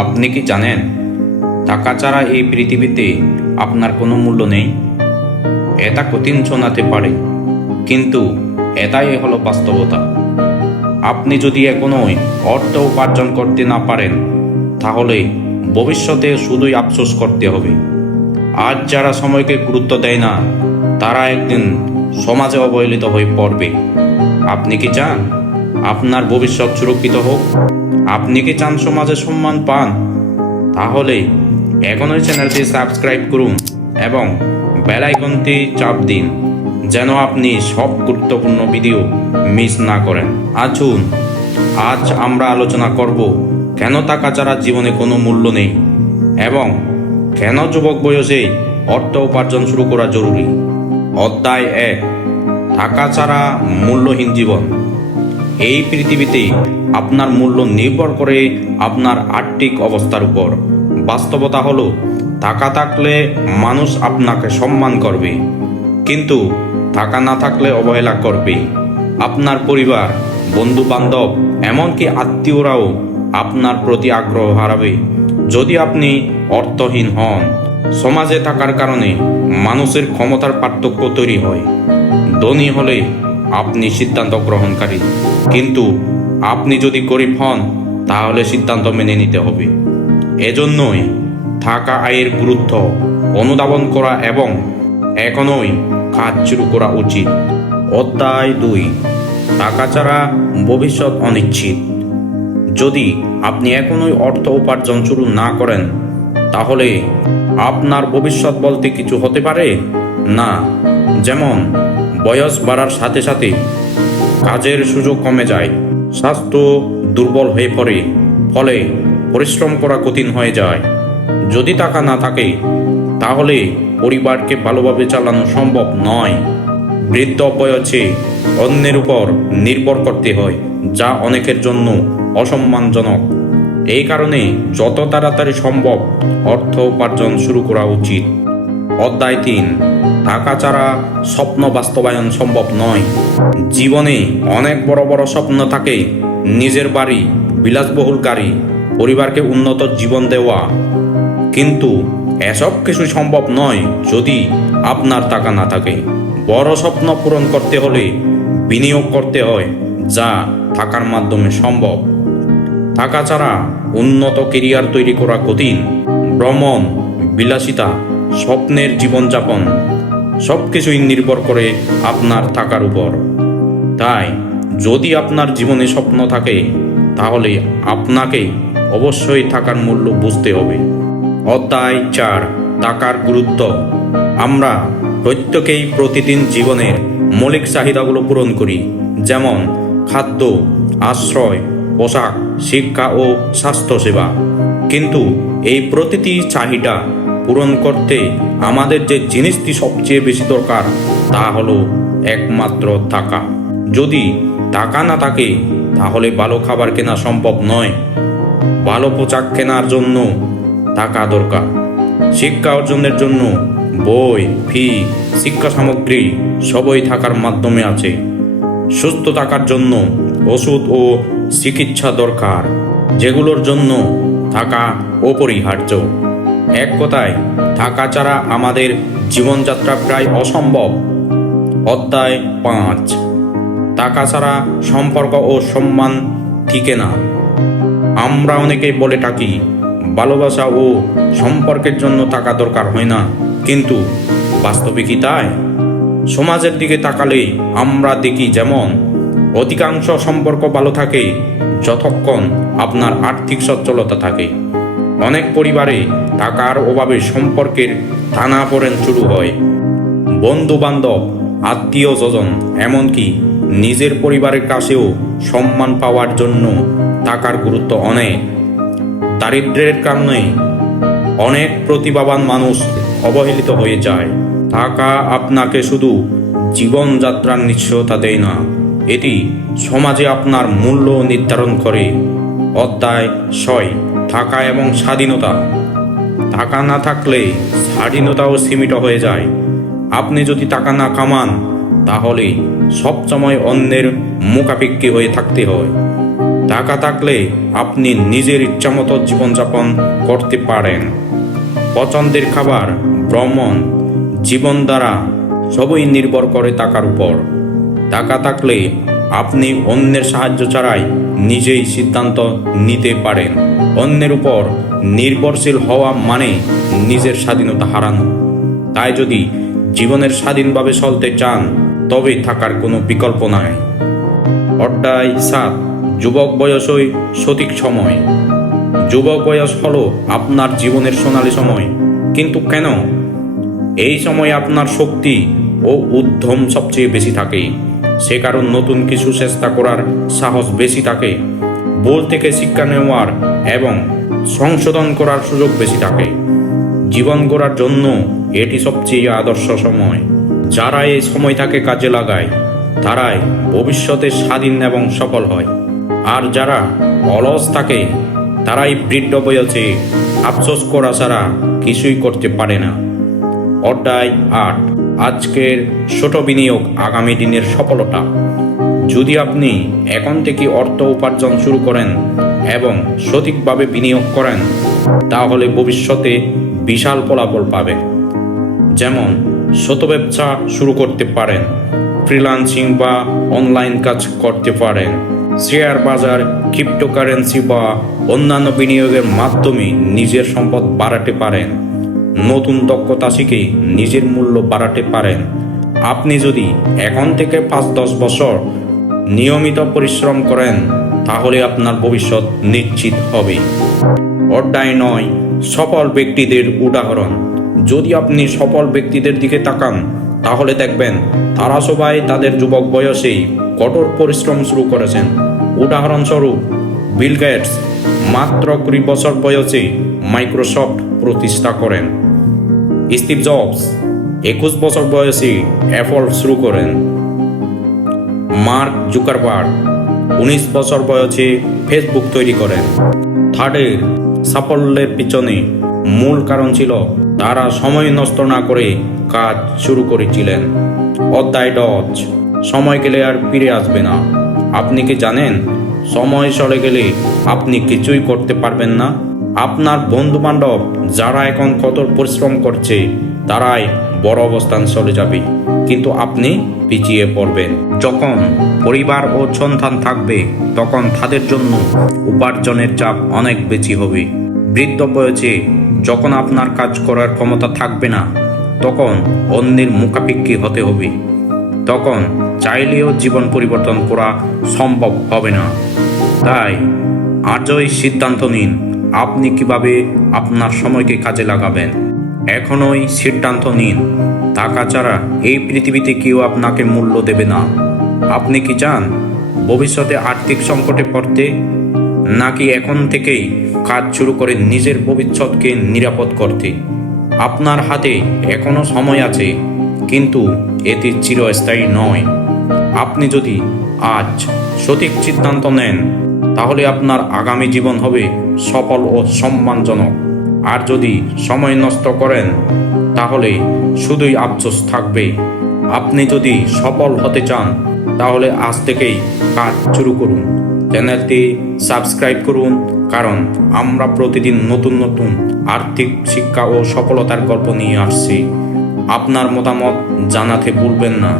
আপনি কি জানেন, টাকা ছাড়া এই পৃথিবীতে আপনার কোনো মূল্য নেই? এটা কঠিন শোনাতে পারে, কিন্তু এটাই হলো বাস্তবতা। আপনি যদি এখনোই অর্থ উপার্জন করতে না পারেন, তাহলে ভবিষ্যতে শুধুই আফসোস করতে হবে। আজ যারা সময়কে গুরুত্ব দেয় না, তারা একদিন সমাজে অবহেলিত হয়ে পড়বে। আপনি কি চান আপনার ভবিষ্যৎ সুরক্ষিত হোক? আপনি কি চান সমাজে সম্মান পান? তাহলে এখনই চ্যানেলটি সাবস্ক্রাইব করুন এবং বেল আইকনটি চাপ দিন, যেন আপনি সব গুরুত্বপূর্ণ ভিডিও মিস না করেন। আসুন, আজ আমরা আলোচনা করব কেন টাকা ছাড়া জীবনে কোনো মূল্য নেই এবং কেন যুবক বয়সে অর্থ উপার্জন শুরু করা জরুরি? অধ্যায় এক টাকা ছাড়া মূল্যহীন জীবন। এই পৃথিবীতে আপনার মূল্য নির্ভর করে আপনার আর্থিক অবস্থার উপর। বাস্তবতা হলো, টাকা থাকলে মানুষ আপনাকে সম্মান করবে, কিন্তু টাকা না থাকলে অবহেলা করবে। আপনার পরিবার বন্ধু বান্ধব এমনকি আত্মীয়রাও আপনার প্রতি আগ্রহ হারাবে। যদি আপনি অর্থহীন হন, সমাজে থাকার কারণে মানুষের ক্ষমতার পার্থক্য তৈরি হয়। ধনী হলে আপনি সিদ্ধান্ত গ্রহণকারী, কিন্তু আপনি যদি গরিব হন, তাহলে সিদ্ধান্ত মেনে নিতে হবে। এজন্যই থাকা আয়ের গুরুত্ব, অনুধাবন করা এবং এখনই কাজ শুরু করা উচিত। অধ্যায় দুই, টাকা ছাড়া ভবিষ্যৎ অনিশ্চিত। যদি আপনি এখনই অর্থ উপার্জন শুরু না করেন, তাহলে আপনার ভবিষ্যৎ বলতে কিছু হতে পারে? না। যেমন বয়স বাড়ার সাথে সাথে কাজের সুযোগ কমে যায়। স্বাস্থ্য দুর্বল হয়ে পড়ে, ফলে পরিশ্রম করা কঠিন হয়ে যায়। যদি টাকা না থাকে, তাহলে পরিবারকে ভালোভাবে চালানো সম্ভব নয়। বৃদ্ধ বয়সে অন্যের উপর নির্ভর করতে হয়, যা অনেকের জন্য অসম্মানজনক। এই কারণে যত তাড়াতাড়ি সম্ভব অর্থ উপার্জন শুরু করা উচিত। অধ্যায় তিন, টাকা ছাড়া স্বপ্ন বাস্তবায়ন সম্ভব নয়। জীবনে অনেক বড় বড় স্বপ্ন থাকে নিজের বাড়ি বিলাসবহুল গাড়ি পরিবারকে উন্নত জীবন দেওয়া। কিন্তু এসব কিছু সম্ভব নয় যদি আপনার টাকা না থাকে। বড় স্বপ্ন পূরণ করতে হলে বিনিয়োগ করতে হয়, যা থাকার মাধ্যমে সম্ভব। টাকা ছাড়া উন্নত কেরিয়ার তৈরি করা কঠিন। ভ্রমণ, বিলাসিতা, স্বপ্নের জীবনযাপন সব কিছুই নির্ভর করে আপনার থাকার উপর। তাই যদি আপনার জীবনে স্বপ্ন থাকে, তাহলে আপনাকে অবশ্যই টাকার মূল্য বুঝতে হবে। অধ্যায় চার, টাকার গুরুত্ব। আমরা প্রত্যেকেই প্রতিদিন জীবনের মৌলিক চাহিদাগুলো পূরণ করি, যেমন খাদ্য, আশ্রয়, পোশাক, শিক্ষা ও স্বাস্থ্যসেবা। কিন্তু এই প্রতিটি চাহিদা পূরণ করতে আমাদের যে জিনিসটি সবচেয়ে বেশি দরকার, তা হলো একমাত্র টাকা যদি টাকা না থাকে, তাহলে ভালো খাবার কেনা সম্ভব নয়। ভালো পোশাক কেনার জন্য টাকা দরকার। শিক্ষা অর্জনের জন্য বই, ফি, শিক্ষা সামগ্রী সবই থাকার মাধ্যমে আছে। সুস্থ থাকার জন্য ওষুধ ও চিকিৎসা দরকার, যেগুলোর জন্য থাকা অপরিহার্য। এক কথায় টাকা ছাড়া আমাদের জীবনযাত্রা প্রায় অসম্ভব। অধ্যায় পাঁচ। টাকা ছাড়া সম্পর্ক ও সম্মান ঠিকে না। আমরা অনেকেই বলে থাকি, ভালোবাসা ও সম্পর্কের জন্য টাকা দরকার হয় না। কিন্তু বাস্তবে কি তাই? সমাজের দিকে তাকালে আমরা দেখি যেমন, অধিকাংশ সম্পর্ক ভালো থাকে যতক্ষণ আপনার আর্থিক সচ্ছলতা থাকে। অনেক পরিবারে টাকার অভাবে সম্পর্কের টানাপোড়েন শুরু হয়। বন্ধু বান্ধব আত্মীয় স্বজন এমনকি নিজের পরিবারের কাছেও সম্মান পাওয়ার জন্য টাকার গুরুত্ব অনেক। দারিদ্র্যের কারণে অনেক প্রতিভাবান মানুষ অবহেলিত হয়ে যায়। টাকা আপনাকে শুধু জীবনযাত্রার নিশ্চয়তা দেয় না, এটি সমাজে আপনার মূল্য নির্ধারণ করে। অধ্যায় ছয় টাকা এবং স্বাধীনতা। টাকা না থাকলে স্বাধীনতাও সীমিত হয়ে যায়। আপনি যদি টাকা না কামান তাহলে সবসময় অন্যের মুখাপেক্ষী হয়ে থাকতে হয়। টাকা থাকলে আপনি নিজের ইচ্ছামতো জীবনযাপন করতে পারেন। পছন্দের খাবার, ভ্রমণ, জীবন দ্বারা সবই নির্ভর করে টাকার উপর। টাকা থাকলে আপনি অন্যের সাহায্য ছাড়াই নিজেই সিদ্ধান্ত নিতে পারেন। অন্যের উপর নির্ভরশীল হওয়া মানে নিজের স্বাধীনতা হারানো। তাই যদি জীবনের স্বাধীনভাবে চলতে চান তবে থাকার কোনো বিকল্প নাই। অড্ডায় সাত যুবক বয়সই সঠিক সময়। যুবক বয়স হলো আপনার জীবনের সোনালী সময়। কিন্তু কেন? এই সময় আপনার শক্তি ও উদ্যম সবচেয়ে বেশি থাকে। সে কারণ নতুন কিছু চেষ্টা করার সাহস বেশি থাকে। ভুল থেকে শিক্ষা নেওয়ার এবং সংশোধন করার সুযোগ বেশি থাকে। জীবন গড়ার জন্য এটি সবচেয়ে আদর্শ সময়। যারা এই সময়টাকে কাজে লাগায়, তারাই ভবিষ্যতে স্বাধীন এবং সফল হয়। আর যারা অলস থাকে, তারাই বৃদ্ধ বয়সে আফসোস করা ছাড়া কিছুই করতে পারে না। অধ্যায় আট, আজকের ছোট বিনিয়োগ আগামী দিনের সফলতা। যদি আপনি এখন থেকে অর্থ উপার্জন শুরু করেন এবং সঠিকভাবে বিনিয়োগ করেন, তাহলে ভবিষ্যতে বিশাল ফলাফল পাবে যেমন ছোট ব্যবসা শুরু করতে পারেন ফ্রিলান্সিং বা অনলাইন কাজ করতে পারেন। শেয়ার বাজার ক্রিপ্টোকারেন্সি বা অন্যান্য বিনিয়োগের মাধ্যমে নিজের সম্পদ বাড়াতে পারেন। নতুন দক্ষতা শিখে নিজের মূল্য বাড়াতে পারেন। আপনি যদি এখন থেকে পাঁচ দশ বছর নিয়মিত পরিশ্রম করেন, তাহলে আপনার ভবিষ্যৎ নিশ্চিত হবে। অধ্যায় নয়, সফল ব্যক্তিদের উদাহরণ। যদি আপনি সফল ব্যক্তিদের দিকে তাকান, তাহলে দেখবেন তারা সবাই তাদের যুবক বয়সেই কঠোর পরিশ্রম শুরু করেছেন। উদাহরণস্বরূপ, বিল গেটস মাত্র কুড়ি বছর বয়সে মাইক্রোসফট প্রতিষ্ঠা করেন। স্টিভ জবস একুশ বছর বয়সে অ্যাপল শুরু করেন। মার্ক জুকারবার্গ উনিশ বছর বয়সে ফেসবুক তৈরি করেন। থার্ডের সাফল্যের পিছনে মূল কারণ ছিল তারা সময় নষ্ট না করে কাজ শুরু করেছিলেন। অধ্যায় ডচ সময় গেলে আর ফিরে আসবে না। আপনি কি জানেন? সময় সরে গেলে আপনি কিছুই করতে পারবেন না। আপনার বন্ধু বান্ধব যারা এখন কঠোর পরিশ্রম করছে, তারাই বড় অবস্থান চলে যাবে। কিন্তু আপনি পিছিয়ে পড়বেন। যখন পরিবার ও সন্তান থাকবে, তখন তাদের জন্য উপার্জনের চাপ অনেক বেশি হবে। বৃদ্ধ বয়সে যখন আপনার কাজ করার ক্ষমতা থাকবে না, তখন অন্যের মুখাপেক্ষী হতে হবে। তখন চাইলেও জীবন পরিবর্তন করা সম্ভব হবে না। তাই আজই সিদ্ধান্ত নিন, আপনি কীভাবে আপনার সময়কে কাজে লাগাবেন। এখনই সিদ্ধান্ত নিন, টাকা ছাড়া এই পৃথিবীতে কেউ আপনাকে মূল্য দেবে না। আপনি কি চান, ভবিষ্যতে আর্থিক সংকটে পড়তে নাকি এখন থেকেই কাজ শুরু করে নিজের ভবিষ্যৎকে নিরাপদ করতে? আপনার হাতে এখনও সময় আছে, কিন্তু এটি চিরস্থায়ী নয়। আপনি যদি আজ সঠিক সিদ্ধান্ত নেন, তাহলে আপনার আগামী জীবন হবে সফল ও সম্মানজনক। আর যদি সময় নষ্ট করেন, তাহলে শুধুই আফসোস থাকবে। আপনি যদি সফল হতে চান, তাহলে আজ থেকেই কাজ শুরু করুন। চ্যানেলটি সাবস্ক্রাইব করুন, কারণ আমরা প্রতিদিন নতুন নতুন আর্থিক শিক্ষা ও সফলতার গল্প নিয়ে আসছি। আপনার মতামত জানাতে ভুলবেন না।